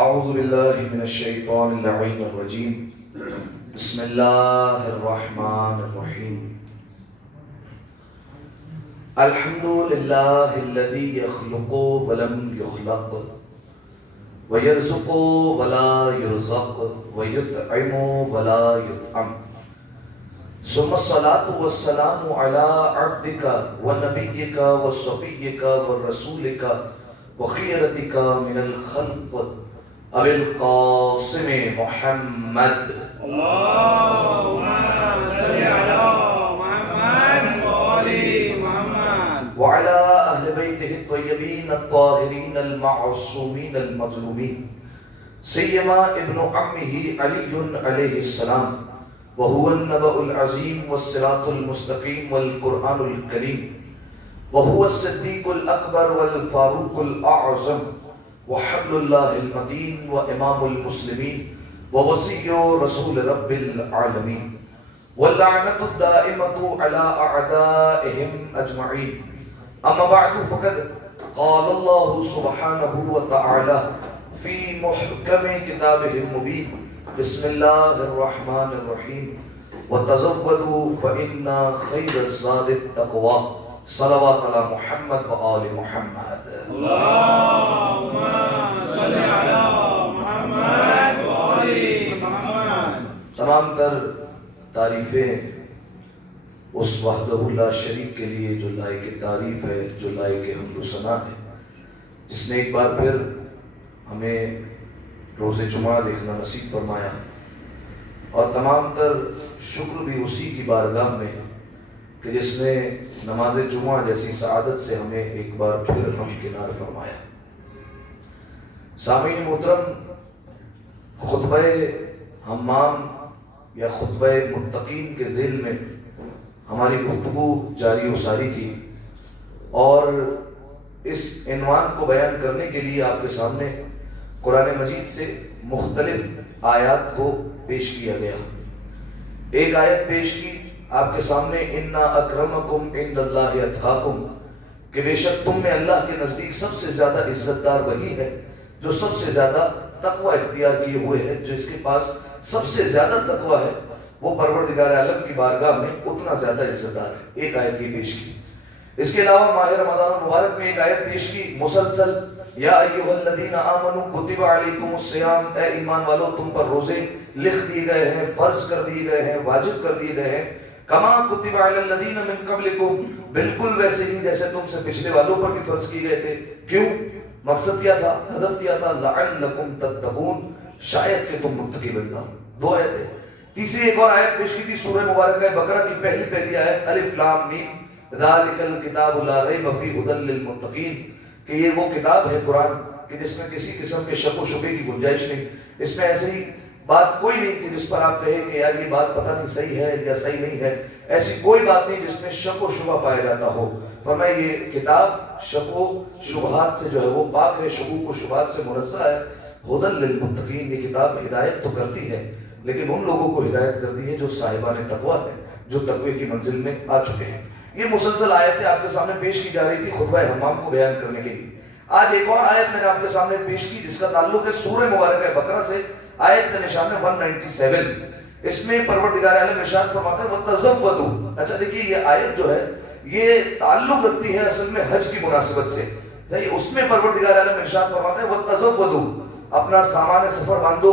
اعوذ باللہ من الشیطان اللعین الرجیم بسم اللہ الرحمن الرحیم الحمد للہ الذی یخلق ولم یخلق ویرزق ولا یرزق ویطعم ولا یطعم ثم الصلاة والسلام على عبدك ونبيك وصفيك ورسولك وخيرتك من الخلق ابی القاسم محمد اللهم صل على محمد وآل محمد وعلى اہل بیتہ الطیبین الطاہرین المعصومین المظلومین سیما ابن عمہ علی علیہ السلام وهو النبأ العظیم والصراط المستقیم والقرآن الکریم وهو الصدیق الاکبر والفاروق الاعظم وحبل اللہ المتین وامام المسلمین ووصی رسول رب العالمین واللعنۃ الدائمۃ علی اعدائهم اجمعین اما بعد فقد قال اللہ سبحانہ وتعالی فی محکم کتابہ المبین بسم اللہ الرحمن الرحیم وتزودوا فإن خیر الزاد التقوی صلوات علی محمد وآل محمد اللهم صل على محمد وآل محمد تمام تر تعریفیں اس وحدہ لا شریک کے لیے جو لائق تعریف ہے، جو لائق حمد و ثنا ہے، جس نے ایک بار پھر ہمیں روز جمعہ دیکھنا نصیب فرمایا، اور تمام تر شکر بھی اسی کی بارگاہ میں کہ جس نے نماز جمعہ جیسی سعادت سے ہمیں ایک بار پھر ہمکنار فرمایا۔ سامعین محترم، خطبہ حمام یا خطبہ متقین کے ذیل میں ہماری گفتگو جاری و ساری تھی، اور اس عنوان کو بیان کرنے کے لیے آپ کے سامنے قرآن مجید سے مختلف آیات کو پیش کیا گیا۔ ایک آیت پیش کی آپ کے سامنے، اِنَّا أَكْرَمَكُمْ عِنْدَ اللَّهِ أَتْقَاكُمْ، کہ بے شک تم میں اللہ کے نزدیک سب سے زیادہ عزت دار وہی ہے جو سب سے زیادہ تقوی اختیار کیے ہوئے ہے، جو اس کے پاس سب سے زیادہ تقوی ہے وہ پروردگار عالم کی بارگاہ میں اتنا زیادہ عزت دار ہے۔ ایک آیت یہ پیش کی۔ اس کے علاوہ ماہ رمضان المبارک میں ایک آیت پیش کی مسلسل، یا ایھا الذین آمنوا کتب علیکم الصیام، اے ایمان والو تم پر روزے لکھ دیے گئے ہیں، فرض کر دیے گئے ہیں، واجب کر دیے گئے ہیں، کما کتب علی الذین من قبلکم، بالکل ویسے ہی جیسے تم سے پچھلے والوں پر بھی فرض کیے گئے تھے۔ کیوں؟ مقصد کیا تھا؟ ہدف کیا تھا؟ لعلکم تتقون، شاید کہ تم متقی بن جاؤ۔ دو آیتیں۔ تیسری ایک اور آیت پیش کی تھی سورہ مبارکہ بقرہ کی پہلی آیت، الف لام میم ذالک الکتاب لا ریب فیہ ھدی للمتقین، کہ یہ وہ کتاب ہے قرآن کہ جس میں کسی قسم کے شک و شبے کی گنجائش نہیں، اس میں ایسے ہی بات کوئی نہیں کہ جس پر آپ کہیں کہ یار یہ بات پتہ نہیں صحیح ہے یا صحیح نہیں ہے، ایسی کوئی بات نہیں جس میں شک و شبہ پایا جاتا ہو۔ فرمایا یہ کتاب شک و شبہات سے جو ہے وہ پاک ہے، شکوک و شبہات سے منزہ ہے۔ ھدی للمتقین، یہ کتاب ہدایت تو کرتی ہے لیکن ان لوگوں کو ہدایت کرتی ہے جو صاحبان تقویٰ ہیں، جو تقوی کی منزل میں آ چکے ہیں۔ یہ مسلسل آیتیں آپ کے سامنے پیش کی جا رہی تھی خطبہ حمام کو بیان کرنے کے لیے۔ آج ایک اور آیت میں نے آپ کے سامنے پیش کی جس کا تعلق ہے سورہ مبارکہ بقرہ سے، آیت کا نشان ہے 197۔ اس میں پروردگار عالم ارشاد فرماتا ہے وَتَزَوَّدُوا۔ اچھا دیکھیے یہ آیت جو ہے یہ تعلق رکھتی ہے اصل میں حج کی مناسبت سے، صحیح؟ اس میں پروردگار عالم ارشاد فرماتا ہے وَتَزَوَّدُوا، اپنا سامان سفر باندھو،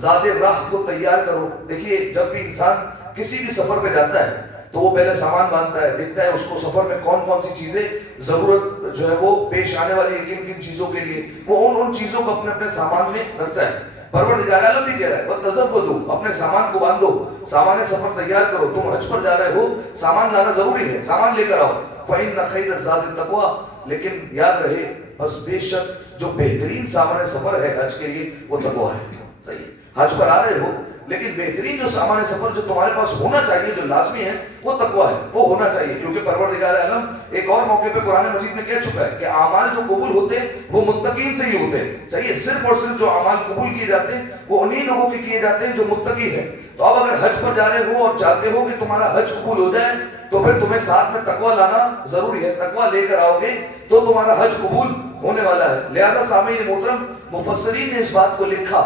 زاد راہ کو تیار کرو۔ دیکھیے جب بھی انسان کسی بھی سفر پہ جاتا ہے تو وہ پہلے سامان باندھتا ہے، دیکھتا ہے اس کو سفر میں کون کون سی چیزیں ضرورت جو ہے وہ پیش آنے والی ہے، کن کن چیزوں کے لیے، وہ ان چیزوں کو اپنے اپنے سامان میں رکھتا ہے۔ پروردگار عالم بھی کہہ رہا ہے وَتَزَوَّدُوا، اپنے سامان کو باندھو، سامان سفر تیار کرو، تم حج پر جا رہے ہو، سامان لانا ضروری ہے، سامان لے کر آؤ۔ فَإِنَّ خَيْرَ الزَّادِ التَّقْوَىٰ، لیکن یاد رہے بس بے شک جو بہترین سامان سفر ہے حج کے لیے وہ تقویٰ ہے۔ صحیح، حج پر آ رہے ہو لیکن بہترین جو سامان سفر جو تمہارے پاس ہونا چاہیے، جو لازمی ہے وہ تقویٰ ہے، وہ ہونا چاہیے، کیونکہ پروردگار عالم ایک اور موقع پہ قرآن مجید میں کہہ چکا ہے کہ اعمال جو قبول ہوتے ہیں وہ متقین سے ہی ہوتے ہیں۔ صحیح ہے، صرف اور صرف جو اعمال قبول کیے جاتے ہیں وہ انہی لوگوں کے کیے جاتے ہیں جو متقی ہیں۔ تو اب اگر حج پر جا رہے ہو اور چاہتے ہو کہ تمہارا حج قبول ہو جائے تو پھر تمہیں ساتھ میں تقویٰ لانا ضروری ہے۔ تقویٰ لے کر آؤ گے تو تمہارا حج قبول ہونے والا ہے. لہذا سامعین محترم مفسرین نے اس بات کو لکھا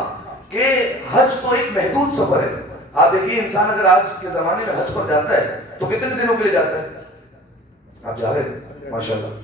کہ حج تو ایک محدود سفر ہے. آپ دیکھیے انسان اگر آج کے زمانے میں حج پر جاتا ہے تو کتنے دنوں کے لیے جاتا ہے؟ آپ جا رہے ہیں ماشاءاللہ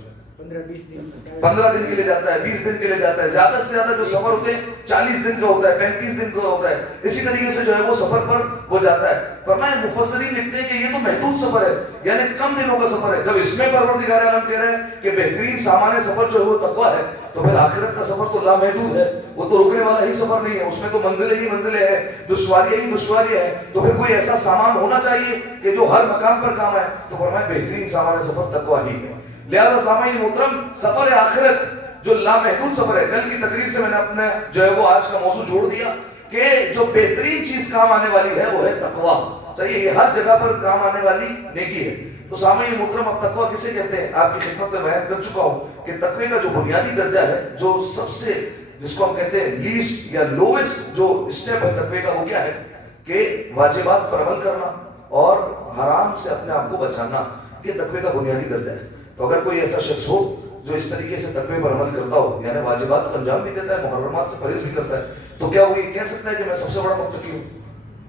15 دن کے لیے جاتا ہے, 20 دن کے لیے جاتا ہے. زیادہ سے زیادہ جو سفر ہوتے ہیں 40 دن کا ہوتا ہے, 35 دن کا ہوتا ہے. اسی طریقے سے جو ہے وہ سفر پر وہ جاتا ہے. فرمایا مفسرین لکھتے ہیں کہ یہ تو محدود سفر ہے, یعنی کم دنوں کا سفر ہے. جب اس میں پروردگار عالم کہہ رہے ہیں کہ بہترین سامان سفر جو ہے وہ تقویٰ ہے, تو پھر آخرت کا سفر تو لامحدود ہے, وہ تو رکنے والا ہی سفر نہیں ہے, اس میں تو منزلیں ہی منزلیں ہیں, دشواریاں ہی دشواریاں ہیں. تو پھر کوئی ایسا سامان ہونا چاہیے کہ جو ہر مقام پر کام آئے. تو فرمایا بہترین سامان سفر تقویٰ ہی ہے. لہذا سامعین محترم سفر آخرت جو لامحدود سفر ہے, کل کی تقریر سے میں نے اپنا جو ہے وہ آج کا موضوع جوڑ دیا کہ جو بہترین چیز کام آنے والی ہے وہ ہے تقویٰ. صحیح, یہ ہر جگہ پر کام آنے والی نیکی ہے. تو سامعین محترم اب تقویٰ کسے کہتے ہیں؟ آپ کی خدمت میں بیان کر چکا ہوں کہ تقوی کا جو بنیادی درجہ ہے, جو سب سے جس کو ہم کہتے ہیں لیسٹ یا لویسٹ جو اسٹیپ ہے تقوی کا, وہ کیا ہے کہ واجبات پر عمل کرنا اور حرام سے اپنے آپ کو بچانا. یہ تقوی کا بنیادی درجہ ہے. تو اگر کوئی ایسا شخص ہو جو اس طریقے سے تقوی پر عمل کرتا ہو, یعنی واجبات کو انجام بھی دیتا ہے, محرمات سے پرہیز بھی کرتا ہے, تو کیا وہ یہ کہہ سکتا ہے کہ میں سب سے بڑا متقی ہوں؟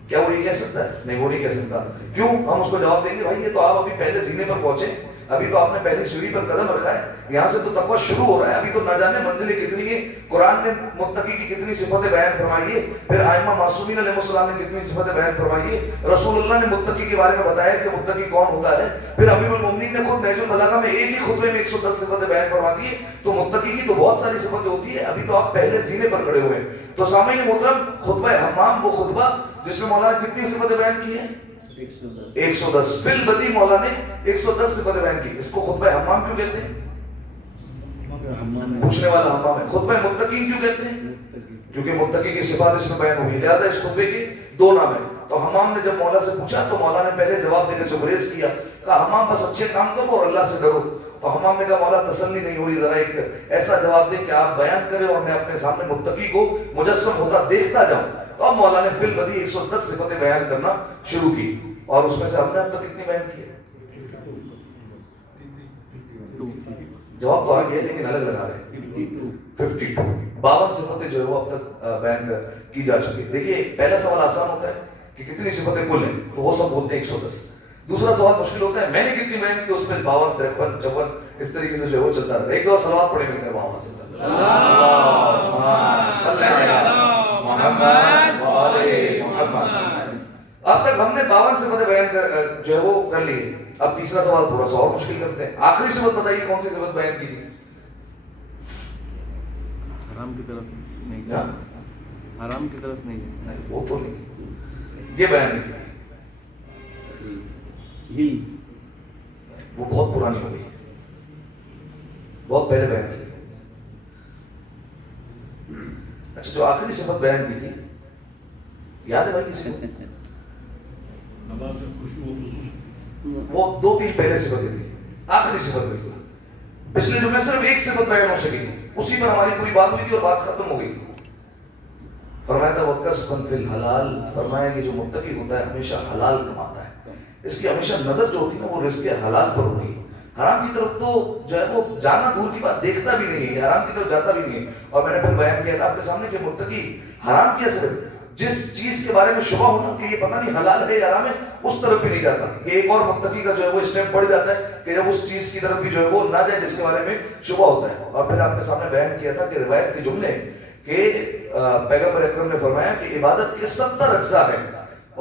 کیا وہ یہ کہہ سکتا ہے؟ نہیں, وہ نہیں کہہ سکتا. کیوں؟ ہم اس کو جواب دیں گے بھائی یہ تو آپ ابھی پہلے زینے پر پہنچے, ابھی تو آپ نے پہلی سیڑھی پر قدم رکھا ہے, یہاں سے تو تقویٰ شروع ہو رہا ہے, ابھی تو نہ جانے منزلیں کتنی ہیں. قرآن نے متقی کی کتنی صفتیں بیان فرمائی ہے, پھر ائمہ معصومین علیہ السلام نے کتنی صفتیں بیان فرمائی ہے, رسول اللہ نے متقی کے بارے میں بتایا کہ متقی کون ہوتا ہے, پھر امیر المومنین نے خود نہج البلاغہ میں ایک ہی خطبے میں 110 صفتیں بیان فرما دی ہے. تو متقی کی تو بہت ساری صفتیں ہوتی ہے, ابھی تو آپ پہلے زینے پر کھڑے ہوئے ہیں. تو سامعین محترم خطبہ حمام وہ خطبہ جس میں مولانا کتنی صفتیں بیان کی ہیں؟ 110. فی البدی مولانا نے 110 صفتیں بیان کی. اس کو خطبہ حمام کیوں کہتے ہیں؟ پوچھنے والا حمام ہے. خطبہ متقین کیوں کہتے ہیں؟ کیونکہ متقی کی صفات اس میں بیان ہوئی, لہٰذا اس خطبے کے دو نام ہیں. تو حمام نے جب مولا سے پوچھا تو مولا نے پہلے جواب دینے سے گریز کیا, کہا حمام بس اچھے کام کرو اور اللہ سے ڈرو. تو حمام نے کہا مولا تسلی نہیں ہو رہی, ذرا ایک ایسا جواب دیں کہ آپ بیان کریں اور میں اپنے سامنے متقی کو مجسم ہوتا دیکھتا جاؤں. تو اب مولا نے فی البدی 110 صفتیں بیان کرنا شروع کی, اور اس میں سے ہم نے اب تک کتنی بیان کی ہے؟ جواب تو آ گیا لیکن الگ لگا رہے ہیں. 52 52 صفتیں جو ہے وہ اب تک بیان کی جا چکی. دیکھیے پہلا سوال آسان ہوتا ہے کہ کتنی صفتیں کل ہیں, تو وہ سب بولتے ہیں 110. دوسرا سوال مشکل ہوتا ہے میں نے کتنی بیان کی, اس میں 52 53 54 اس طریقے سے جو ہے وہ چلتا رہتا ہے. ایک دو سوال پڑھیں گے وہاں سے محمد و آل محمد. اب تک ہم نے 52 صفتیں بیان جو ہے وہ کر لی. اب تیسرا سوال تھوڑا سا اور مشکل کرتے ہیں. آخری صفت بتائیے کون سی صفت بیان کی تھی؟ حرام کی طرف نہیں, حرام کی طرف نہیں, وہ تو نہیں, یہ بیان نہیں کی تھی, وہ بہت پرانی ہو گئی, بہت پہلے بیان کی تھی. اچھا جو آخری صفت بیان کی تھی یاد ہے بھائی کسی کو؟ وہ 2-3 پہلے صفتیں تھی, آخری صفت بھی تھی. پچھلے جو میں صرف ایک صفت بیان ہو سکی تھی, اسی پر ہماری پوری بات ہوئی تھی اور بات ختم ہو گئی تھی. فرمایا تھا وَكَسْبًا فِي الْحَلَالِ, فرمایا کہ جو متقی ہوتا ہے ہمیشہ حلال کماتا ہے, اس کی ہمیشہ نظر جو ہوتی ہے نا وہ رزق حلال پر ہوتی ہے. حرام کی طرف تو جو ہے وہ جانا دور کی بات, دیکھتا بھی نہیں ہے, حرام کی طرف جاتا بھی نہیں ہے. اور میں نے پھر بیان کیا تھا آپ کے سامنے کہ متقی حرام کیا صرف جس چیز کے بارے میں شبہ ہونا کہ یہ پتہ نہیں حلال ہے یا حرام ہے اس طرف بھی نہیں جاتا. یہ ایک اور متقی کا جو ہے وہ اسٹیپ بڑھ جاتا ہے کہ جب اس چیز کی طرف بھی جو ہے وہ نہ جائے جس کے بارے میں شبہ ہوتا ہے. اور پھر آپ کے سامنے بیان کیا تھا کہ روایت کے جملے کہ پیغمبر اکرم نے فرمایا کہ عبادت کے 70 اجزاء ہیں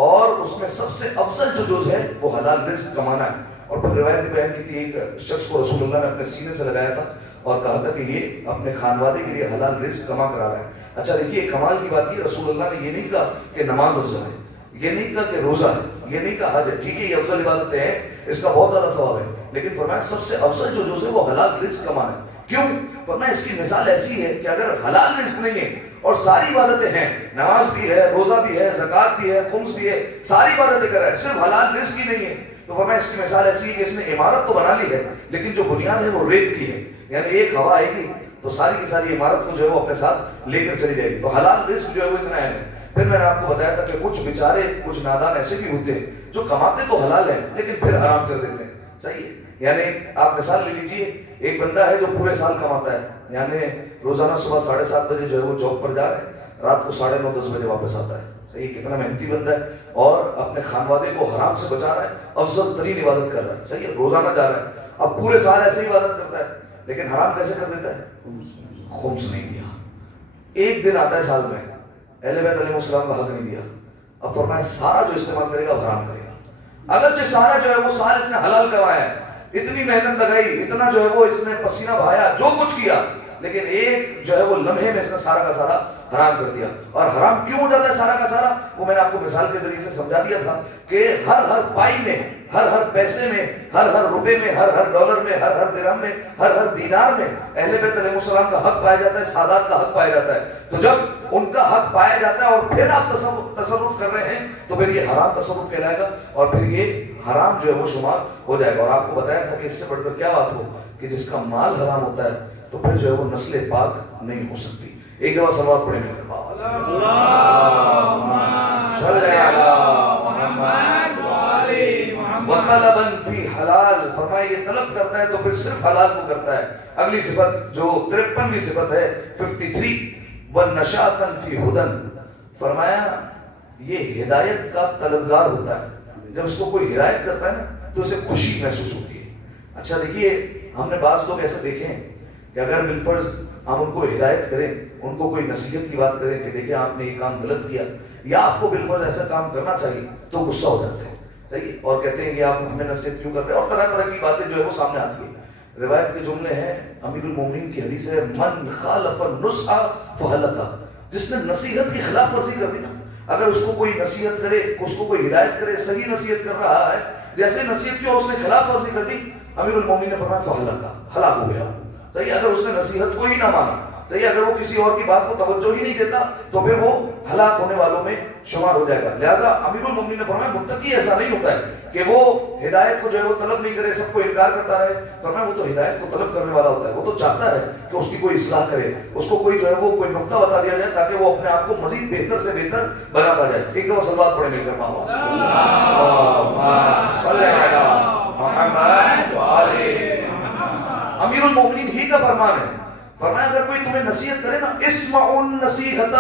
اور اس میں سب سے افضل جو جز ہے وہ حلال رزق کمانا ہے. اور پھر روایت بیان کی تھی ایک شخص کو رسول اللہ نے اپنے سینے سے لگایا تھا اور کہا تھا کہ یہ اپنے خانوادے کے لیے حلال رزق کما کرا رہا ہے. اچھا دیکھیے کمال کی بات یہ, رسول اللہ نے یہ نہیں کہا کہ نماز افضل ہے, یہ نہیں کہا کہ روزہ ہے, یہ نہیں کہا حج ہے, ٹھیک ہے یہ افضل عبادتیں ہیں, اس کا بہت زیادہ ثواب ہے, لیکن فرمایا سب سے افضل جو جز ہے وہ حلال رزق کمانا ہے. کیوں؟ فرمایا اس کی مثال ایسی ہے کہ اگر حلال رزق نہیں ہے اور ساری عبادتیں ہیں, نماز بھی ہے, روزہ بھی ہے, زکوٰۃ بھی ہے, خمس بھی ہے, ساری عبادتیں کر رہا ہے, صرف حلال رزق ہی نہیں ہے, تو فرمایا اس کی مثال ایسی ہے کہ اس نے عمارت تو بنا لی ہے لیکن جو بنیاد ہے وہ ریت کی ہے. یعنی ایک ہوا آئے گی تو ساری کی ساری عمارت کو جو ہے وہ اپنے ساتھ لے کر چلی جائے گی. تو حلال رزق جو ہے وہ اتنا اہم ہے. پھر میں نے آپ کو بتایا تھا کہ کچھ بیچارے کچھ نادان ایسے بھی ہوتے ہیں جو کماتے تو حلال ہیں لیکن پھر حرام کر دیتے ہیں. صحیح ہے, یعنی آپ مثال لے لیجیے, ایک بندہ ہے جو پورے سال کماتا ہے یعنی روزانہ صبح 7:30 بجے جو ہے وہ جاب پر جا رہا ہے, رات کو 9:30-10 بجے واپس آتا ہے. یہ کتنا محنتی بندہ ہے, اور اپنے خانوادے کو حرام سے بچا رہا ہے, افضل ترین عبادت کر رہا ہے. صحیح ہے, روزانہ جا رہا ہے, اب پورے سال ایسے ہی عبادت کرتا ہے, لیکن حرام کیسے کر دیتا ہے؟ خمس نہیں دیا. ایک دن آتا ہے سال میں, اہل بیت علیہ السلام کا حق نہیں دیا, اب فرمایا سارا جو استعمال کرے گا وہ حرام کرے گا. اگرچہ سارا جو ہے وہ سال اس نے حلال کروایا ہے, اتنی محنت لگائی, اتنا جو ہے وہ اس نے پسینہ بہایا, جو کچھ کیا, لیکن ایک جو ہے وہ لمحے میں اس نے سارا کا سارا حرام کر دیا. اور حرام کیوں ہو جاتا ہے سارا کا سارا, وہ میں نے آپ کو مثال کے ذریعے سے سمجھا دیا تھا کہ ہر پائی میں, ہر پیسے میں, ہر روپے میں, ہر ڈالر میں, ہر درہم میں, ہر دینار میں اہل بیت علیہ السلام کا حق پایا جاتا ہے, سادات کا حق پایا جاتا ہے. تو جب ان کا حق پایا جاتا ہے اور پھر آپ تصرف کر رہے ہیں تو پھر یہ حرام تصرف کہلائے گا, اور پھر یہ حرام جو ہے وہ شمار ہو جائے گا. اور آپ کو بتایا تھا کہ اس سے بڑھ کر کیا بات ہو کہ جس کا مال حرام ہوتا ہے تو پھر جو ہے وہ نسل پاک نہیں ہو سکتی. ایک دفعہ صلوات پڑھیں مل کر باواز, اللہم صلی علی محمد وطلبا فی حلال. فرمایا یہ طلب کرتا ہے تو پھر صرف حلال کو کرتا ہے. اگلی صفت جو 53ویں صفت ہے 53, وَنَشَاطًا فِي هُدًى. فرمایا یہ ہدایت کا طلبگار ہوتا ہے. جب اس کو کوئی ہدایت کرتا ہے نا تو اسے خوشی محسوس ہوتی ہے. اچھا دیکھیے, ہم نے بعض لوگ ایسے دیکھے ہیں کہ اگر بالفرض ہم ان کو ہدایت کریں, ان کو کوئی نصیحت کی بات کریں کہ دیکھیں آپ نے یہ کام غلط کیا, یا آپ کو بالفرض ایسا کام کرنا چاہیے, تو غصہ ہو جاتے ہیں. صحیح, اور کہتے ہیں کہ آپ ہمیں نصیحت کیوں کر رہے ہیں, اور طرح طرح کی باتیں جو ہے وہ سامنے آتی ہیں. روایت کے جملے ہیں, امیر المومنین کی حدیث ہے, من خالف النصح فہلک. جس نے نصیحت کی خلاف ورزی کر دی نا, اگر اس کو کوئی نصیحت کرے, اس کو کوئی ہدایت کرے, صحیح نصیحت کر رہا ہے, جیسے نصیحت کی اور اس نے خلاف ورزی کر دی, امیر المومنین نے فرمایا فہلک, ہلاک ہو گیا. صحیح, اگر اس نے نصیحت کو ہی نہ مانا, صحیح, اگر وہ کسی اور کی بات کو توجہ ہی نہیں دیتا تو پھر وہ ہلاک ہونے والوں میں شمار ہو جائے گا. لہٰذا امیر المومنین نے فرمایا متقی ایسا نہیں ہوتا ہے کہ وہ ہدایت کو جو ہے وہ طلب نہیں کرے, سب کو انکار کرتا رہے. فرمایا وہ تو ہدایت کو طلب کرنے والا ہوتا ہے, وہ تو چاہتا ہے کہ اس کی کوئی اصلاح کرے, اس کو کوئی جو ہے وہ کوئی نقطہ بتا دیا جائے تاکہ وہ اپنے آپ کو مزید بہتر سے بہتر بناتا جائے. ایک دفعہ صلوات پڑھیں مل کر باواز, اللہم صلی علی محمد وآلہ. امیر المومنین ہی کا فرمان ہے. فرمایا اگر کوئی تمہیں نصیحت کرے نا, اسمعوا النصیحۃ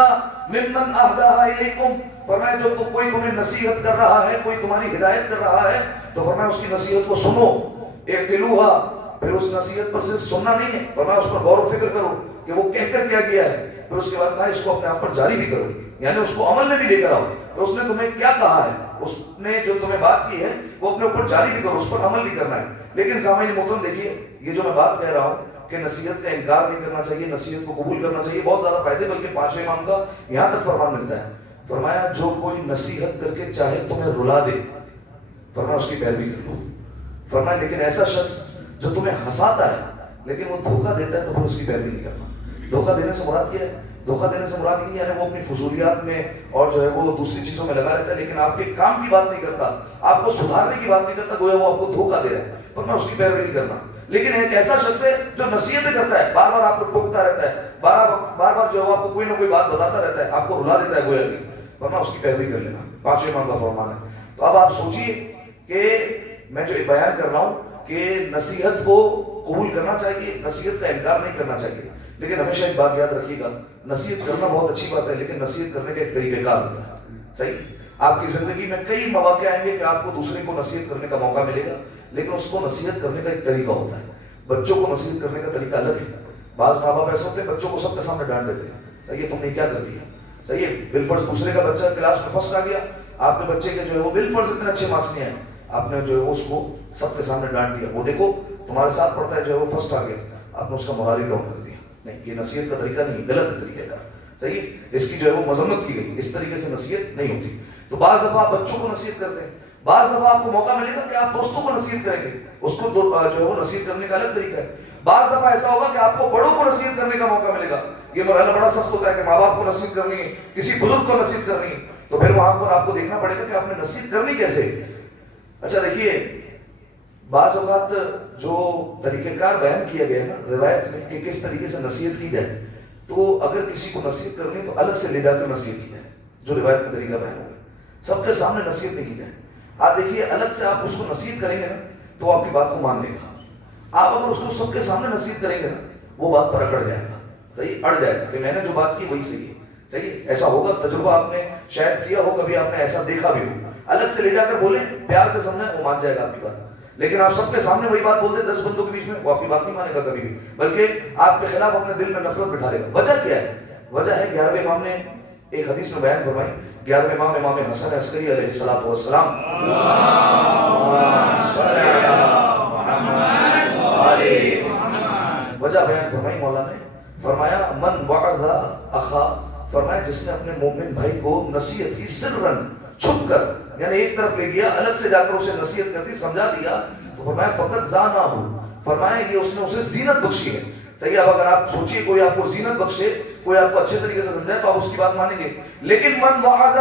ممن اہداها الیکم. فرمایا جو کوئی تمہیں نصیحت کر رہا ہے, کوئی تمہاری ہدایت کر رہا ہے, تو فرمایا اس کی نصیحت کو سنو. اعقلوها, پھر اس نصیحت پر صرف سننا نہیں ہے, فرمایا اس پر غور و فکر کرو کہ وہ کہہ کر کیا کیا ہے. پھر اس کے بعد کہا اس کو اپنے آپ پر جاری بھی کرو, یعنی اس کو عمل میں بھی لے کر آؤ کہ اس نے تمہیں کیا کہا ہے, اس نے جو تمہیں بات کی ہے وہ اپنے اوپر جاری بھی کرو, اس پر عمل بھی کرنا ہے. لیکن سامعین محترم دیکھیے, یہ جو میں بات کہہ رہا ہوں کہ نصیحت کا انکار نہیں کرنا چاہیے, نصیحت کو قبول کرنا چاہیے, بہت زیادہ فائدے, بلکہ 5 امام کا یہاں تک فرمان ملتا ہے. فرمایا جو کوئی نصیحت کر کے چاہے تمہیں رلا دے, فرمایا اس کی پیروی کر لو. فرمایا لیکن ایسا شخص جو تمہیں ہنساتا ہے لیکن وہ دھوکہ دیتا ہے تو پھر اس کی پیروی نہیں کرنا. دھوکہ دینے سے مراد کیا ہے؟ دھوکہ دینے سے مراد یہ یعنی وہ اپنی فضولیات میں اور جو ہے وہ دوسری چیزوں میں لگا رہتا ہے, لیکن آپ کے کام کی بات نہیں کرتا, آپ کو سدھارنے کی بات نہیں کرتا, گویا وہ آپ کو دھوکہ دے رہا ہے. فرمایا اس کی پیروی نہیں کرنا. لیکن ایک ایسا شخص ہے جو نصیحتیں کرتا ہے, بار بار آپ کو ٹوکتا رہتا ہے, بار جو ہے آپ کو کوئی نہ کوئی بات بتاتا رہتا ہے, آپ کو رلا دیتا ہے گویا کہ, فرمایا اس کی پیروی کر لینا. 5 امام کا فرمان ہے. تو اب آپ سوچئے کہ میں جو بیان کر رہا ہوں کہ نصیحت کو قبول کرنا چاہیے, نصیحت کا انکار نہیں کرنا چاہیے, لیکن ہمیشہ ایک بات یاد رکھیے گا, نصیحت کرنا بہت اچھی بات ہے, لیکن نصیحت کرنے کا ایک طریقہ کار ہوتا ہے. صحیح, آپ کی زندگی میں کئی مواقع آئیں گے کہ آپ کو دوسرے کو نصیحت کرنے کا موقع ملے گا, لیکن اس کو نصیحت کرنے کا ایک طریقہ ہوتا ہے. بچوں کو نصیحت کرنے کا طریقہ الگ ہے. بعض ماں باپ ایسے ہوتے ہیں بچوں کو سب کے سامنے ڈانٹ دیتے ہیں, صحیح, تم نے کیا کر دیا. صحیح ہے, بالفرض دوسرے کا بچہ کلاس میں فرسٹ آ گیا, آپ کے بچے کے جو ہے وہ بالفرض اتنے اچھے مارکس نہیں آئے, آپ نے جو ہے اس کو سب کے سامنے ڈانٹ دیا, وہ دیکھو تمہارے ساتھ پڑھتا ہے جو ہے وہ فرسٹ آ گیا, آپ نے اس کا مورال ہی ڈاؤن کر دیا. نہیں, یہ نصیحت کا طریقہ نہیں, غلط ہے طریقہ کا. صحیح, اس کی جو ہے وہ مذمت کی گئی, اس طریقے سے نصیحت نہیں ہوتی. تو بعض دفعہ آپ بچوں کو نصیحت کرتے ہیں, بعض دفعہ آپ کو موقع ملے گا کہ آپ دوستوں کو نصیحت کریں گے, اس کو جو ہے وہ نصیحت کرنے کا الگ طریقہ ہے. بعض دفعہ ایسا ہوگا کہ آپ کو بڑوں کو نصیحت کرنے کا موقع ملے گا. یہ مرحلہ بڑا سخت ہوتا ہے کہ ماں باپ کو نصیحت کرنی ہے, کسی بزرگ کو نصیحت کرنی ہے, تو پھر وہاں پر آپ کو دیکھنا پڑے گا کہ آپ نے نصیحت کرنی کیسے. اچھا دیکھیے, بعض اوقات جو طریقہ کار بیان کیا گیا ہے نا روایت میں کہ کس طریقے سے نصیحت کی جائے, تو اگر کسی کو نصیحت کرنی ہے تو الگ سے لے جا کر نصیحت کی جائے, جو روایت میں طریقہ بیان ہو گیا. سب کے سامنے نصیحت نہیں کی جائے. آپ دیکھیے, الگ سے آپ اس کو نصیحت کریں گے نا تو آپ کی بات کو مان لے گا. آپ اگر اس کو سب کے سامنے نصیحت کریں گے نا وہ بات پر اکڑ جائے گا، صحیح اڑ جائے گا کہ میں نے جو بات کی وہی صحیح ہے، صحیح ایسا ہوگا، تجربہ آپ نے شاید کیا ہو، کبھی آپ نے ایسا دیکھا بھی ہو، الگ سے لے جا کر بولیں، پیار سے سمجھیں، وہ مان جائے گا آپ کی بات، لیکن آپ سب کے سامنے وہی بات بول دیں 10 بندوں کے بیچ میں، وہ آپ کی بات نہیں مانے گا کبھی بھی، بلکہ آپ کے خلاف اپنے دل میں نفرت بٹھا لے گا۔ وجہ کیا ہے؟ وجہ ہے 11ویں امام نے ایک حدیث میں بیان فرمائی، 11ویں امام امام حسن عسکری علیہ الصلوۃ والسلام، وجہ بیان فرمائی مولا نے، فرمایا من وعظ اخا، فرمایا جس نے اپنے مومن بھائی کو نصیحت کی سرن، چھپ کر، یعنی ایک طرف لے گیا، الگ سے جا کر اسے نصیحت کر دی، سمجھا دیا، تو فرمایا فقط زانہ، فرمایا یہ اس نے اسے زینت بخشی ہے۔ صحیح، اب اگر آپ سوچئے کوئی آپ کو زینت بخشے، کوئی آپ کو اچھے طریقے سے سمجھائے تو آپ اس کی بات مانیں گے، لیکن من وعظ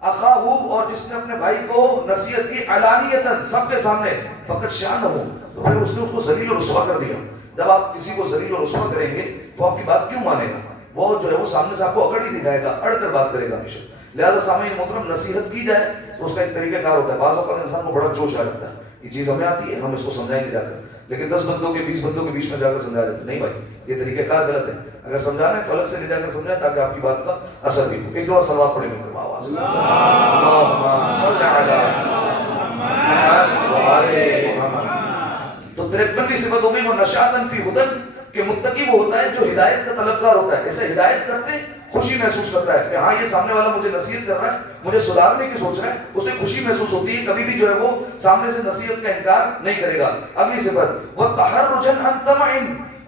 اخاہ، اور جس نے اپنے بھائی کو نصیحت کی علانیتاً، سب کے سامنے، فقط شان ہو، تو پھر اس نے اس کو ذلیل و رسوا کر دیا۔ جب آپ کسی کو ذلیل و رسوا کریں گے تو آپ کی بات کیوں مانے گا؟ وہ جو ہے وہ سامنے سے آپ کو اکڑ ہی دکھائے گا، اڑ کر بات کرے گا ہمیشہ۔ لہٰذا سامعین محترم، نصیحت کی جائے تو اس کا ایک طریقہ کار ہوتا ہے۔ بعض اوقات انسان کو بڑا جوش آ جاتا ہے، یہ چیز ہمیں آتی ہے، ہم اس کو سمجھائیں گے جا کر، لیکن 10 بندوں کے 20 بندوں کے بیچ میں جا کر سمجھایا جاتا ہے، نہیں بھائی یہ طریقہ کار غلط ہے، اگر سمجھانا ہے تو الگ سے لے جا کر سمجھائیں تاکہ آپ کی بات کا اثر بھی ہو۔ ایک دو صلوات پڑھیں مل کر آواز، اللہم صل علی محمد و آل محمد۔ تو 53ویں صفت ہو گئی وہ نشاطاً فی ہدن، کہ متقی وہ ہوتا ہے جو ہدایت کا طلبگار ہوتا ہے، ایسے ہدایت کرتے خوشی محسوس کرتا ہے کہ ہاں یہ سامنے والا مجھے نصیحت کر رہا ہے، مجھے سدھارنے کی سوچ رہا ہے، اسے خوشی محسوس ہوتی ہے، کبھی بھی جو ہے وہ سامنے سے نصیحت کا انکار نہیں کرے گا۔ اگلی صفت وَتَحَرُّجًا عَن طَمَعٍ،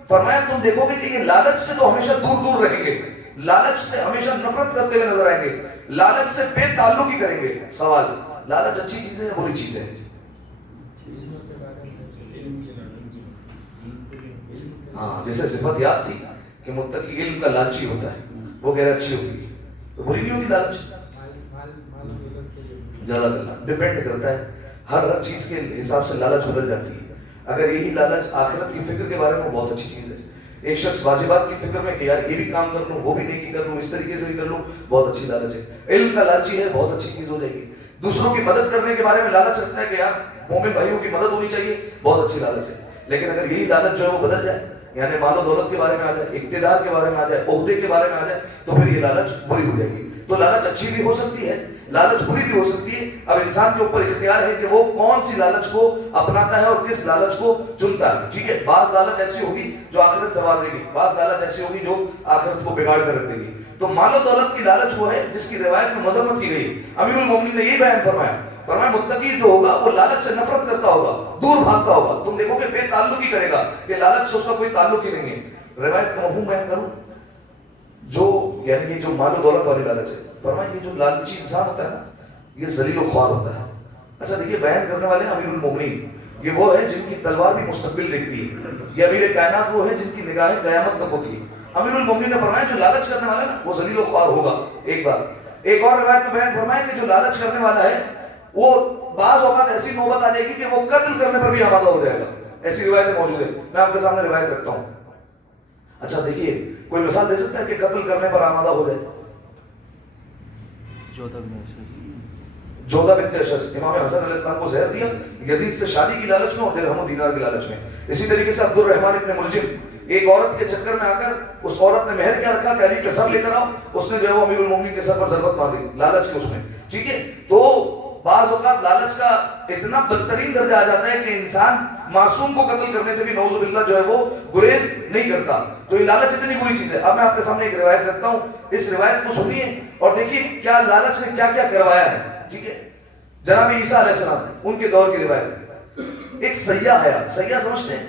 فرمایا تم دیکھو گے کہ یہ لالچ سے تو ہمیشہ دور دور رہیں گے، لالچ سے ہمیشہ نفرت کرتے ہوئے نظر آئیں گے، لالچ سے بے تعلق ہی کریں گے۔ سوال، لالچ اچھی چیز ہے یا بری چیز ہے؟ ہاں، جیسے صفت یاد تھی کہ متقی علم کا لالچی ہوتا ہے، وہ کہہ رہا اچھی ہوگی، تو بری نہیں ہوتی لالچ؟ جزاک اللہ، ڈیپینڈ کرتا ہے، ہر چیز کے حساب سے لالچ بدل جاتی ہے۔ اگر یہی لالچ آخرت کی فکر کے بارے میں بہت اچھی چیز ہے، ایک شخص واجبات کی فکر میں کہ یار یہ بھی کام کر لوں، وہ بھی نیکی کر لوں، اس طریقے سے بھی کر لوں، بہت اچھی لالچ ہے۔ علم کا لالچی ہے، بہت اچھی چیز ہو جائے گی۔ دوسروں کی مدد کرنے کے بارے میں لالچ رکھتا ہے کہ یار مومن بھائیوں کی مدد ہونی چاہیے، بہت اچھی لالچ ہے۔ لیکن اگر یہی لالچ جو ہے وہ بدل جائے، یعنی مال و دولت کے بارے میں آ جائے، اقتدار کے بارے میں آ جائے، عہدے کے بارے میں آ جائے، تو پھر یہ لالچ بری ہو جائے گی۔ تو لالچ اچھی بھی ہو سکتی ہے، لالچ بری بھی ہو سکتی ہے، اب انسان کے اوپر اختیار ہے کہ وہ کون سی لالچ کو اپناتا ہے اور کس لالچ کو چنتا ہے، ٹھیک ہے؟ بعض لالچ ایسی ہوگی جو آخرت سنوار دے گی، بعض لالچ ایسی ہوگی جو آخرت کو بگاڑ کر رکھ دے گی۔ تو مال و دولت کی لالچ وہ ہے جس کی روایت میں مذمت کی گئی۔ امیر المومنین نے یہی بیان فرمایا، فرمایا متقی جو ہوگا وہ لالچ سے نفرت کرتا ہوگا، دور بھاگتا ہوگا، تم دیکھو کہ بے تعلق ہی کرے گا، کہ لالچ سے اس کا کوئی تعلق ہی نہیں ہے۔ روایت کا مفہوم بیان کروں، جو یعنی یہ جو مال و دولت والی لالچ ہے، فرمایا یہ جو لالچی انسان ہوتا ہے نا، یہ ذلیل و خوار ہوتا ہے۔ اچھا دیکھیے، بیان کرنے والے امیر المومنین، یہ وہ ہے جن کی تلوار بھی مستقبل دیکھتی ہے، یہ امیر کائنات وہ ہے جن کی نگاہیں قیامت تک ہوتی ہے۔ امیر المومنین نے فرمایا جو لالچ کرنے والا ہے نا وہ ذلیل و خوار ہوگا۔ ایک بات، ایک اور روایت میں بیان فرمایا کہ جو لالچ کرنے والا ہے وہ بعض اوقات ایسی نوبت آ جائے گی کہ وہ قتل کرنے پر بھی آمادہ ہو جائے گا۔ ایسی روایتیں موجود ہیں، میں آپ کے سامنے روایت رکھتا ہوں۔ اچھا دیکھیے، کوئی مثال دے سکتا ہے کہ قتل کرنے پر آمادہ ہو جائے؟ جودہ بنت اشعث، امام حسن علیہ السلام کو زہر دیا یزید سے شادی کی لالچ میں اور درہم و دینار کی لالچ میں۔ اسی طریقے سے عبد الرحمن ابن ملجم، ایک عورت کے چکر میں آ کر اس عورت نے مہر کیا رکھا کہ علی کا سر لے کر آؤ، اس نے جو ہے وہ امیر المومنین کے سر پر ضربت مار دی لالچ کے اس میں، ٹھیک ہے؟ تو بعض اوقات لالچ کا اتنا بدترین درجہ آ جاتا ہے کہ انسان معصوم کو قتل کرنے سے بھی نعوذ باللہ جو ہے وہ گریز نہیں کرتا۔ تو یہ لالچ اتنی بری چیز ہے۔ اب میں آپ کے سامنے ایک روایت رکھتا ہوں، اس روایت کو سنیے اور دیکھیے کیا لالچ نے کیا کیا کروایا ہے، ٹھیک ہے؟ جناب عیسیٰ علیہ السلام، ان کے دور کی روایت، ایک سیاح آیا، سیاح سمجھتے ہیں؟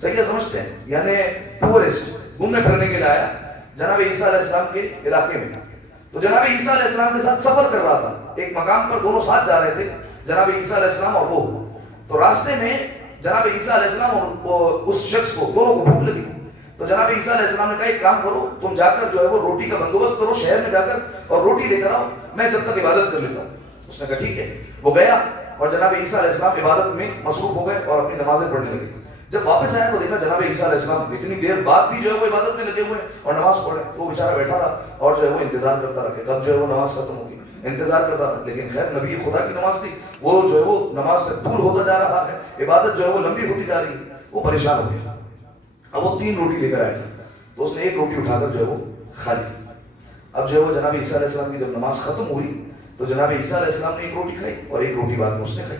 سیاح سمجھتے ہیں یعنی ٹورسٹ، گھومنے پھرنے کے لیے آیا جناب عیسیٰ علیہ السلام کے علاقے میں۔ تو جناب عیسیٰ علیہ السلام کے ساتھ سفر کر رہا تھا، ایک مقام پر دونوں ساتھ جا رہے تھے، جناب عیسیٰ علیہ السلام اور وہ۔ تو راستے میں جناب عیسیٰ علیہ السلام اور اس شخص کو دونوں کو بھوک لگی، تو جناب عیسیٰ علیہ السلام نے کہا ایک کام کرو، تم جا کر جو ہے وہ روٹی کا بندوبست کرو شہر میں جا کر اور روٹی لے کر آؤ، میں جب تک عبادت کر لیتا ہوں۔ اس نے کہا ٹھیک ہے، وہ گیا اور جناب عیسیٰ علیہ السلام عبادت میں مصروف ہو گئے اور اپنی نمازیں پڑھنے لگے۔ جب واپس آیا تو دیکھا جناب عیسیٰ علیہ السلام اتنی دیر بعد بھی جو ہے وہ عبادت میں لگے ہوئے اور نماز پڑھ رہے ہیں۔ تو وہ بیچارہ بیٹھا رہا اور جو ہے وہ انتظار کرتا رہا کہ کب جو ہے وہ نماز ختم ہوگی، انتظار کرتا رہا، لیکن خیر نبی خدا کی نماز تھی، وہ جو ہے وہ نماز میں دور ہوتا جا رہا ہے، عبادت جو ہے وہ لمبی ہوتی جا رہی ہے، وہ پریشان ہو گیا۔ اب وہ 3 روٹی لے کر آیا تھا، تو اس نے ایک روٹی اٹھا کر جو ہے وہ کھا لی. اب جو ہے وہ جناب عیسیٰ علیہ السلام کی جب نماز ختم ہوئی تو جناب عیسیٰ علیہ السلام نے ایک روٹی کھائی اور ایک روٹی بعد میں اس نے کھائی.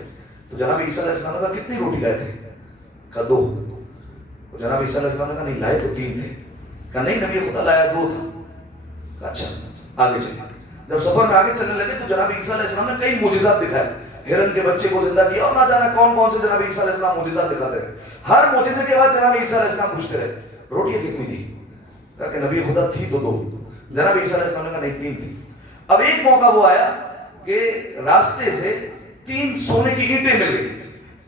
تو جناب عیسیٰ علیہ السلام نے کہا کتنی روٹی لائے تھے؟ کہا 2. تو جناب عیسیٰ علیہ السلام نے کہا نہیں لائے تو 3 تھے. کہا نہیں نبی خدا لایا 2 تھا. کہا اچھا آگے چلے. جب سفر میں آگے چلنے لگے تو جناب عیسیٰ علیہ السلام نے کئی معجزات دکھائے. ہرن کے بچے کو زندہ کیا اور نہ جانا کون کون سے جناب عیسیٰ علیہ السلام معجزات دکھاتے رہے. ہر معجزے کے بعد جناب عیسیٰ علیہ السلام پوچھتے رہے روٹیاں کتنی تھی؟ کہا کہ نبی خدا تھی تو 2. جناب عیسیٰ علیہ السلام نے کہا نہیں 3 تھی. اب ایک موقع وہ آیا کہ راستے سے 3 سونے کی اینٹیں مل گئی.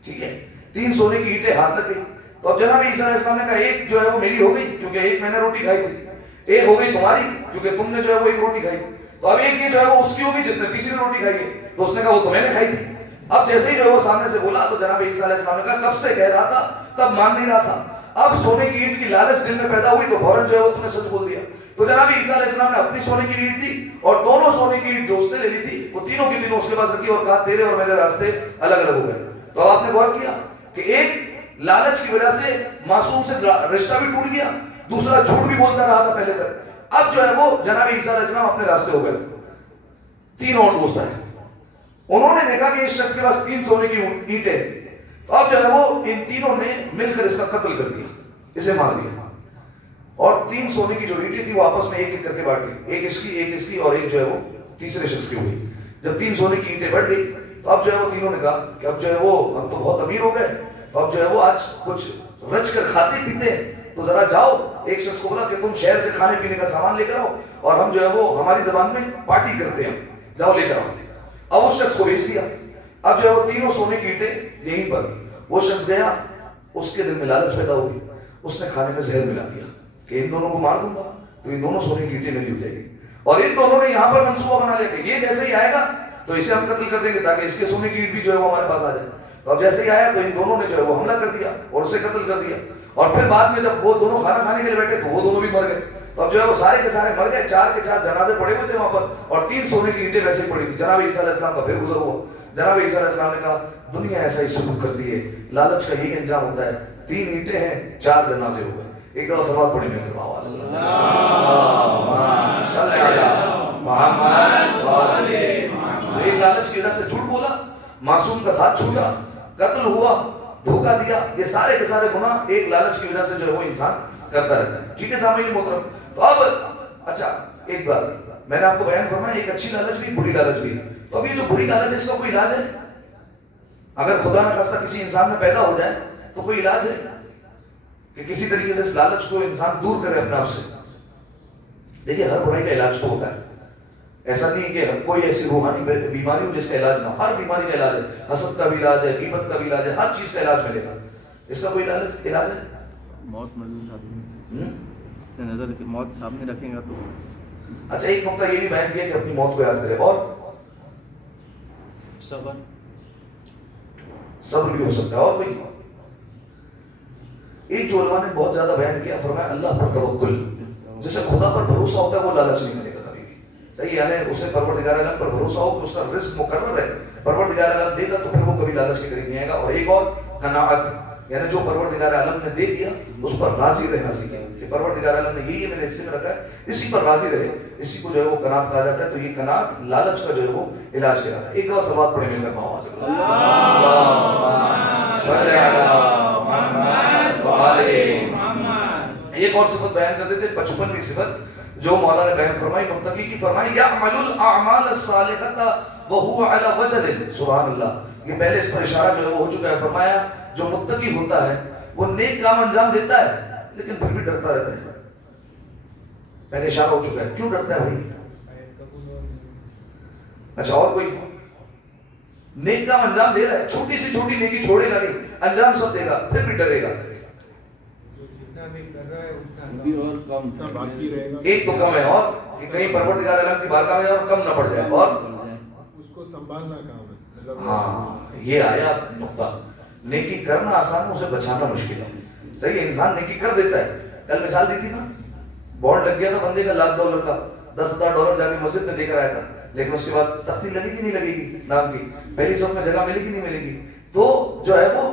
ٹھیک ہے، 3 سونے کی اینٹیں ہاتھ لگ گئی. تو اب جناب عیسیٰ علیہ السلام نے کہا ایک جو ہے وہ میری ہو گئی کیونکہ ایک میں نے روٹی کھائی تھی، ایک ہو گئی تمہاری کیونکہ تم نے جو ہے وہ ایک روٹی کھائی. تو اب ایک یہ جو ہے وہ اس کی ہوگی جس نے تیسری روٹی کھائی ہے. تو اس نے کہا وہ تمہیں نے کھائی تھی. اب جیسے ہی جو ہے وہ سامنے سے بولا تو جناب عیسیٰ علیہ السلام نے کہا کب سے کہہ رہا تھا تب مان نہیں رہا تھا. اب سونے کی اینٹ کی لالچ دل میں پیدا ہوئی تو فوراً جو ہے وہ تم نے سچ بول دیا. تو جناب عیسیٰ علیہ السلام نے اپنی سونے کی اینٹ دی اور دونوں سونے کی اینٹ جو اس نے لے لی تھی وہ تینوں کی تینوں اس کے پاس رکھی اور کہا تیرے اور میرے راستے الگ الگ ہو گئے. تو آپ نے غور کیا کہ ایک لالچ کی وجہ سے معصوم سے رشتہ بھی ٹوٹ گیا، دوسرا جھوٹ بھی بولتا رہا تھا پہلے تک. اب جو ہے وہ جناب عیسیٰ علیہ السلام اپنے راستے ہو گئے. 3 اور دوست آئے، انہوں نے دیکھا کہ اس شخص کے پاس 3 سونے کی اینٹیں. تو اب جو ہے وہ ان تینوں نے مل کر اس کا قتل کر دیا، اسے مار دیا. اور 3 سونے کی جو اینٹیں تھی وہ آپس میں ایک ایک کر کے بانٹ لی، ایک اس کی اور ایک جو ہے وہ تیسرے شخص کی ہوئی. جب 3 سونے کی اینٹیں بٹ گئی تو اب جو ہے وہ تینوں نے کہا کہ اب جو ہے وہ ہم تو بہت امیر ہو گئے، تو اب جو ہے وہ آج کچھ رچ کر کھاتے پیتے ہیں، تو ذرا جاؤ. ایک شخص کو بولا کہ تم شہر سے کھانے پینے کا سامان لے کر آؤ اور ہم جو ہے وہ ہماری زبان میں پارٹی کرتے ہیں، جاؤ لے کر آؤ. اب اس شخص کو بھیج دیا. اب جو ہے وہ تینوں سونے کی اینٹیں یہیں پر. وہ شخص گیا، اس کے دل میں لالچ پیدا ہوئی، اس نے کھانے میں زہر ملا دیا کہ ان دونوں کو مار دوں گا تو یہ دونوں سونے کی اینٹیں میری ہو جائے گی. اور ان دونوں نے یہاں پر منصوبہ بنا لیا کہ یہ جیسے ہی آئے گا تو اسے ہم قتل کر دیں گے تاکہ اس کے سونے کی اینٹ بھی جو ہے وہ ہمارے پاس آ جائے. تو اب جیسے ہی آیا تو ان دونوں نے جو ہے وہ حملہ کر دیا اور اسے قتل کر دیا. اور پھر بعد میں جب وہ دونوں کھانا کھانے کے لیے بیٹھے تو وہ دونوں بھی مر گئے. تو اب جو ہے وہ سارے کے سارے مر گئے. 4 کے 4 جنازے پڑے ہوئے تھے وہاں پر اور 3 سونے کی اینٹیں ویسے ہی پڑی تھی. جناب عیسیٰ علیہ السلام کا پھر گزر ہوا. جناب عیسیٰ علیہ السلام نے کہا دنیا ایسا ہی سلوک کرتی ہے، لالچ کا یہی انجام ہوتا ہے. 3 اینٹیں ہیں، 4 جنازے ہو گئے. ایک دفعہ صلوات پڑھی میں آواز تو ایک لالچ کی وجہ سے جھوٹ بولا، معصوم کا ساتھ چھوٹا، قتل ہوا، دھوکہ دیا. یہ سارے کے سارے گناہ ایک لالچ کی وجہ سے جو ہے وہ انسان کرتا رہتا ہے. ٹھیک ہے سامعین محترم. تو اب اچھا ایک بات میں نے آپ کو بیان فرمایا، ایک اچھی لالچ بھی بری لالچ بھی. تو اب یہ جو بری لالچ ہے اس کا کوئی علاج ہے؟ اگر خدا نہ خواستہ کسی انسان میں پیدا ہو جائے تو کوئی علاج ہے کہ کسی طریقے سے اس لالچ کو انسان دور کرے اپنے آپ سے؟ دیکھیے ہر برائی کا علاج تو ہوتا ہے. ایسا نہیں کہ کوئی ایسی روحانی بیماری ہو جس کا علاج نہ ہو. ہر بیماری کا علاج ہے، حسد کا بھی علاج ہے، غیبت کا بھی علاج ہے، ہر چیز کا علاج ملے گا. اس کا کوئی علاج ہے؟ موت نظر موت سامنے رکھیں گا تو. اچھا ایک نقطہ یہ بھی بیان کیا کہ اپنی موت کو یاد کرے. اور صبر بھی ہو سکتا ہے. اور کوئی ایک جو علماء نے بہت زیادہ بیان کیا، فرمایا اللہ پر توکل. جسے خدا پر بھروسہ ہوتا ہے وہ لالچ نہیں کرے گا کبھی بھی. صحیح، یعنی اسے پروردگار عالم پر بھروسہ ہو کہ اس کا رزق مقرر ہے، پروردگار عالم دے گا تو پھر وہ کبھی لالچ کے قریب نہیں آئے گا. اور ایک اور قناعت، یعنی جو پروردگار عالم نے دے دیا اس پر راضی رہنا سیکھیں کہ پروردگار عالم نے یہ میرے حصے میں رکھا ہے، اسی پر راضی رہے. اسی کو جو ہے وہ قناعت کہا جاتا ہے. تو یہ قناعت لالچ کا جو ہے وہ علاج کہلاتا ہے. ایک اور صلوات پڑھیں مل کر آواز صلی علی محمد وآل محمد. ایک اور صفت بیان کرتے تھے، 55ویں صفت جو مولا نے بیان فرمائی متقی کی، فرمائی یعمل الاعمال الصالحۃ وهو علی وجل. سبحان اللہ. یہ پہلے اس پر اشارہ جو ہے وہ ہو چکا ہے. فرمایا جو متقی ہوتا ہے وہ نیک کام انجام دیتا ہے لیکن پھر بھی ڈرتا رہتا ہے. پہلے اشارہ ہو چکا ہے. کیوں ڈرتا ہے بھائی؟ اچھا اور کوئی نیک کام انجام دے رہا ہے، چھوٹی سی چھوٹی نیکی چھوڑے گا نہیں، انجام سب دے گا، پھر بھی ڈرے گا. ایک تو کم ہے اور کہ کہیں پروردگار عالم کی بارگاہ میں اور کم نہ پڑ جائے. اور اس کو سنبھالنا کام ہے. ہاں یہ آیا نقطہ. نیکی کرنا آسان ہے، اسے بچانا مشکل ہے. صحیح، انسان نیکی کر دیتا ہے. کل مثال دی تھی نا، بانڈ لگ گیا تھا بندے کا $1,00,000 کا، $10,000 جا کے مسجد میں دے کر آیا تھا. لیکن اس کے بعد تختی لگے گی نہیں لگے گی نام کی، پہلی صف میں جگہ ملے گی نہیں ملے گی. تو جو ہے وہ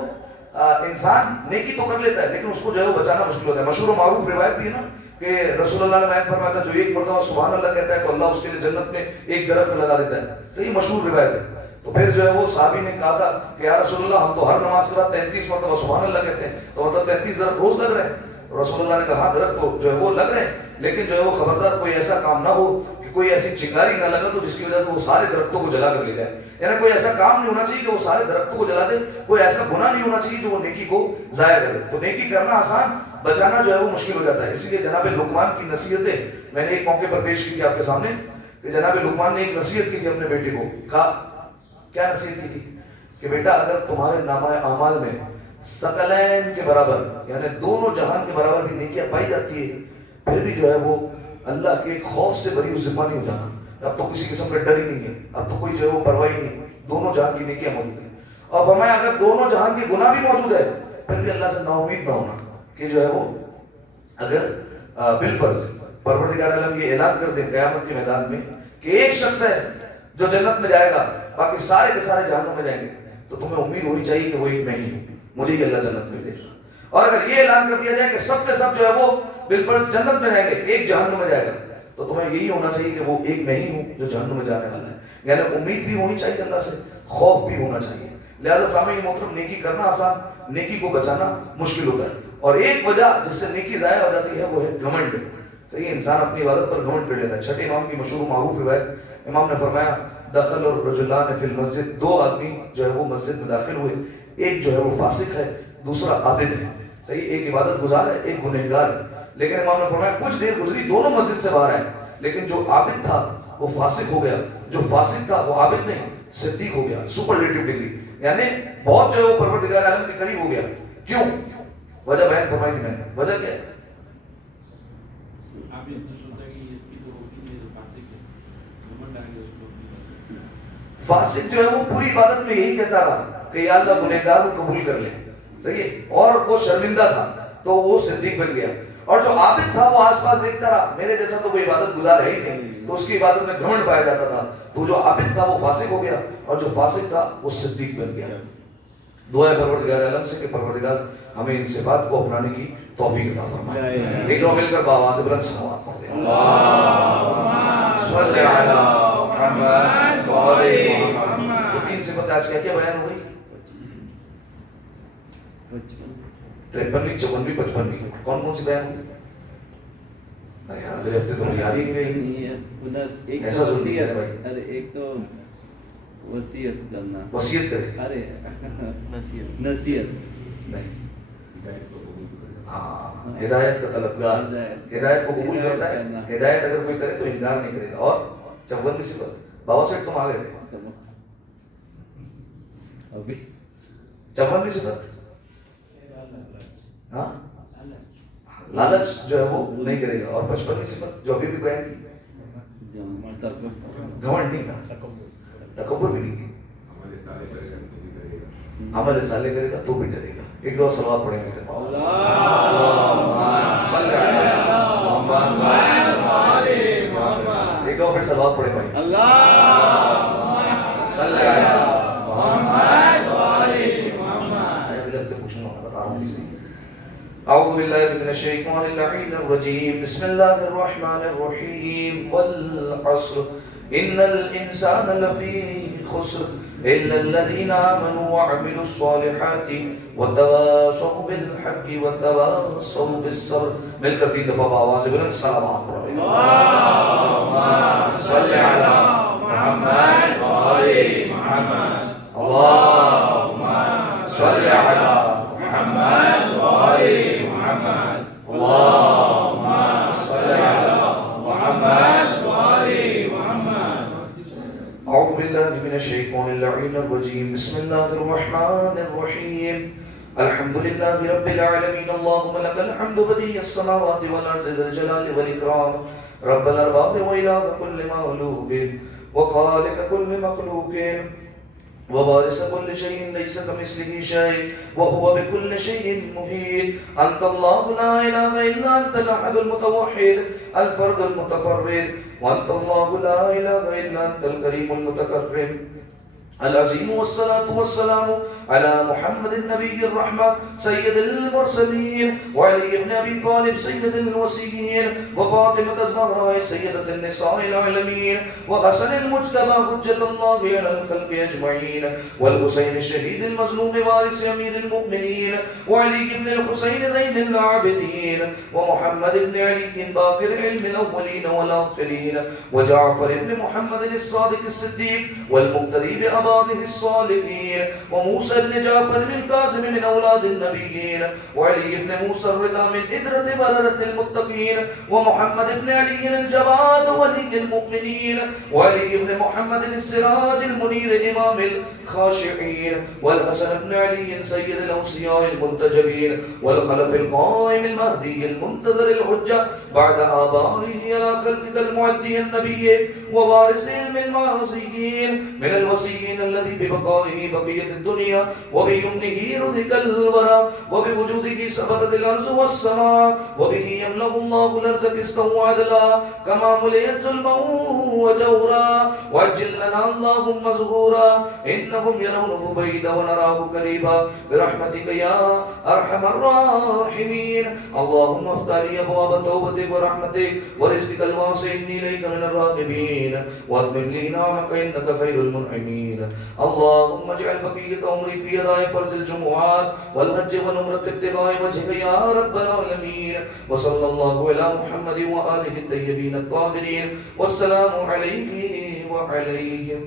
انسان نیکی تو کر لیتا ہے لیکن اس کو جو ہے وہ بچانا مشکل ہوتا ہے. مشہور و معروف روایت بھی ہے نا کہ رسول اللہ نے بیان فرمایا تھا جو ایک مرتبہ سبحان اللہ کہتا ہے تو اللہ اس کے لیے جنت میں ایک درخت لگا دیتا ہے. صحیح مشہور روایت ہے. تو پھر جو ہے وہ صحابی نے کہا تھا کہ یا رسول اللہ ہم تو ہر نماز کے بعد 33 مرتبہ سبحان اللہ کہتے ہیں تو مطلب 33 درخت روز لگ رہے ہیں. رسول اللہ نے کہا ہاں درخت تو جو ہے وہ لگ رہے ہیں لیکن جو ہے وہ خبردار کوئی ایسا کام نہ ہو کہ کوئی ایسی چنگاری نہ لگا تو جس کی وجہ سے وہ سارے درختوں کو جلا کر لے جائے. یعنی کوئی ایسا کام نہیں ہونا چاہیے کہ وہ سارے درختوں کو جلا دے, کوئی ایسا گناہ نہیں ہونا چاہیے جو وہ نیکی کو ضائع کرے. تو نیکی کرنا آسان, بچانا جو ہے وہ مشکل ہو جاتا ہے. اسی لیے جناب لقمان کی نصیحتیں میں نے ایک موقع پر پیش کی تھی آپ کے سامنے کہ جناب لقمان نے ایک نصیحت کی تھی اپنے بیٹے کو. کہا کیا نصیحت کی تھی کہ بیٹا اگر تمہارے نامہ اعمال میں ثقلین کے برابر یعنی دونوں جہان کے برابر بھی نیکیاں پائی جاتی ہے پھر بھی جو ہے وہ اللہ کے خوف سے بری ذمہ نہیں ہو جانا. اب تو کسی قسم کا ڈر ہی نہیں ہے, اب تو کوئی جو ہے وہ پرواہ ہی نہیں, دونوں جہان کی نیکیاں موجود ہیں. اور فرمایا اگر دونوں جہان کے گناہ بھی موجود ہے پھر بھی اللہ سے نا امید نہ ہونا کہ جو ہے وہ اگر بالفرض پروردگار عالم یہ اعلان کر دیں قیامت کے میدان میں کہ ایک شخص ہے جو جنت میں جائے گا باقی سارے کے سارے جہنم میں جائیں گے تو تمہیں امید ہونی چاہیے کہ وہ ایک میں ہی ہوں, مجھے ہی اللہ جنت میں دے گا. اور اگر یہ اعلان کر دیا جائے کہ سب کے سب جو ہے وہ بالفرض جنت میں جائیں گے ایک جہنم میں جائے گا تو تمہیں یہی ہونا چاہیے کہ وہ ایک میں ہی ہوں جو جہنم میں جانے والا ہے. یعنی امید بھی ہونی چاہیے اللہ سے, خوف بھی ہونا چاہیے. لہذا سامعین محترم نیکی کرنا آسان, نیکی کو بچانا مشکل ہوتا ہے. اور ایک وجہ جس سے نیکی ضائع ہو جاتی ہے وہ ہے گھمنڈ. صحیح, انسان اپنی عبادت پر گھمنڈ کر لیتا ہے. چھٹے امام کی مشہور معروف روایت, امام نے فرمایا دخل الرجلان فی المسجد, دو آدمی جو ہے وہ مسجد میں داخل ہوئے, ایک جو ہے وہ فاسق ہے دوسرا عابد ہے. صحیح, ایک عبادت گزار ہے ایک گنہگار ہے. لیکن امام نے فرمایا کچھ دیر گزری دونوں مسجد سے باہر آئے لیکن جو عابد تھا وہ فاسق ہو گیا, جو فاسق تھا وہ عابد نہیں صدیق ہو گیا. سپرلیٹو ڈگری, یعنی بہت جو ہے وہ پروردگار عالم کے قریب ہو گیا. کیوں؟ وجہ بیان فرمائی تھی میں نے. وجہ کیا ہے؟ فاسق جو ہے وہ پوری عبادت میں یہی کہتا رہا کہ یا اللہ گنہگار کو قبول کر لے. صحیح ہے, اور وہ شرمندہ تھا تو وہ صدیق بن گیا. اور جو عابد تھا وہ آس پاس دیکھتا رہا میرے جیسا تو کوئی عبادت گزار ہے ہی نہیں, تو اس کی عبادت میں گھمنڈ پایا جاتا تھا. تو جو عابد تھا وہ فاسق ہو گیا اور جو فاسق تھا وہ صدیق بن گیا. دعا ہے پروردگار عالم سے کہ پروردگار ہمیں ان صفات کو اپنانے کی توفیق عطا فرمائے. ایک دو مل کر بآواز بلند صلوات پڑھ دیں. اللهم صل علی محمد و آل محمد. تو تین صفات آج کیا کیا بیان ہو گئی؟ 53ویں 54ویں 55ویں کون کون سی بیان ہوئی؟ اگلے ہفتے تو مجھے یاد ہی نہیں رہی. ایسا ضروری ہے بھائی. ارے ایک تو وصیت کرنا, وصیت کرے, ارے نصیحت نہیں, ہاں ہدایت کا طلبگار, ہدایت کو قبول کرتا ہے. ہدایت اگر کوئی کرے تو انکار نہیں کرے گا. اور 54ویں صفت بابا سیٹ تم آ گئے تھے. 54ویں صفت ہاں لالچ جو ہے وہ نہیں کرے گا. اور 55ویں صفت جو ابھی بھی بیان کی گھمنڈ نہیں تھا, تکبر بھی نہیں تھی. عمل صالح کرے گا تو بھی ڈرے گا. ایک دو صلوات پڑھیں گے. ایک دو پھر صلوات پڑھیں بھائی. اگلے ہفتے پوچھوں گا, بتا رہا ہوں اس لیے. اعوذ باللہ من الشیطان اللعین الرجیم. بسم اللہ الرحمن الرحیم. والعصر ان الانسان لفی خسر الا الذین آمنوا وعملوا الصالحات وتواصوا بالحق وتواصوا بالصبر. مل کر 3 دفعہ بآواز بلند صلوات پڑھ رہے ہیں. اللهم صل علی محمد وآل محمد. اللهم صل علی محمد وآل محمد. اللهم صل علی محمد وآل محمد. اعوذ باللہ من الشیطان اللعین الرجیم. بسم اللہ الرحمن الرحیم. الحمد للہ رب العالمین. اللہم لک الحمد بدیع السماوات والارض ذی الجلال والاکرام. رب الارباب والہ کل مخلوق وخالق کل مخلوق ووارث كل شيء ليس كمثله شيء وهو بكل شيء محيط. أنت الله لا إله إلا أنت الأحد المتوحد الفرد المتفرد. وأنت الله لا إله إلا أنت الكريم المتكرم. العظيم والصلاة والسلام على محمد النبي الرحمة سيد المرسلين وعلي بن أبي طالب سيد الوصيين وفاطمة الزهراء سيدة النساء العالمين وحسن المجتبى حجة الله على الخلق أجمعين والحسين الشهيد المظلوم وارث أمير المؤمنين وعلي بن الحسين زين العابدين ومحمد بن علي باقر علم الأولين والآخرين وجعفر بن محمد الصادق الصديق والمقتدي بأبائه الصالحين وموسى بن جعفر الكاظم من أولاد النبيين وعلي بن موسى الرضا من إدرة بررة المتقين ومحمد بن علي الجواد ولي المؤمنين وعلي بن محمد السراج المنير إمام الخاشعين والحسن بن علي سيد الأوصياء المنتجبين والخلف القائم المهدي المنتظر الحجة بعد آبائه على خلقك المعدي النبي ووارث علم المعاصيين من الوصيين الذي ببقائه بقية الدنيا وبيمنه رزق الورى وبوجوده سبقت الأرض والسماء وبه يملأ الله الأرض قسطا وعدلا كما ملئت ظلما وجورا وعجل لنا اللهم ظهورا إنهم يرونه بعيدا ونراه قريبا برحمتك يا أرحم الراحمين اللهم افتح لي أبواب توبتك ورحمتك ورزقك الواسع إني إليك من الراغبين وأتمم لي نعمك إنك خير المنعمين اللهم اجعل بقية عمري في أداء فرض الجمعات والحج والعمرة ابتغاء وجهك يا رب العالمين وصلى الله على محمد وآله الطيبين الطاهرين والسلام عليه وعليهم.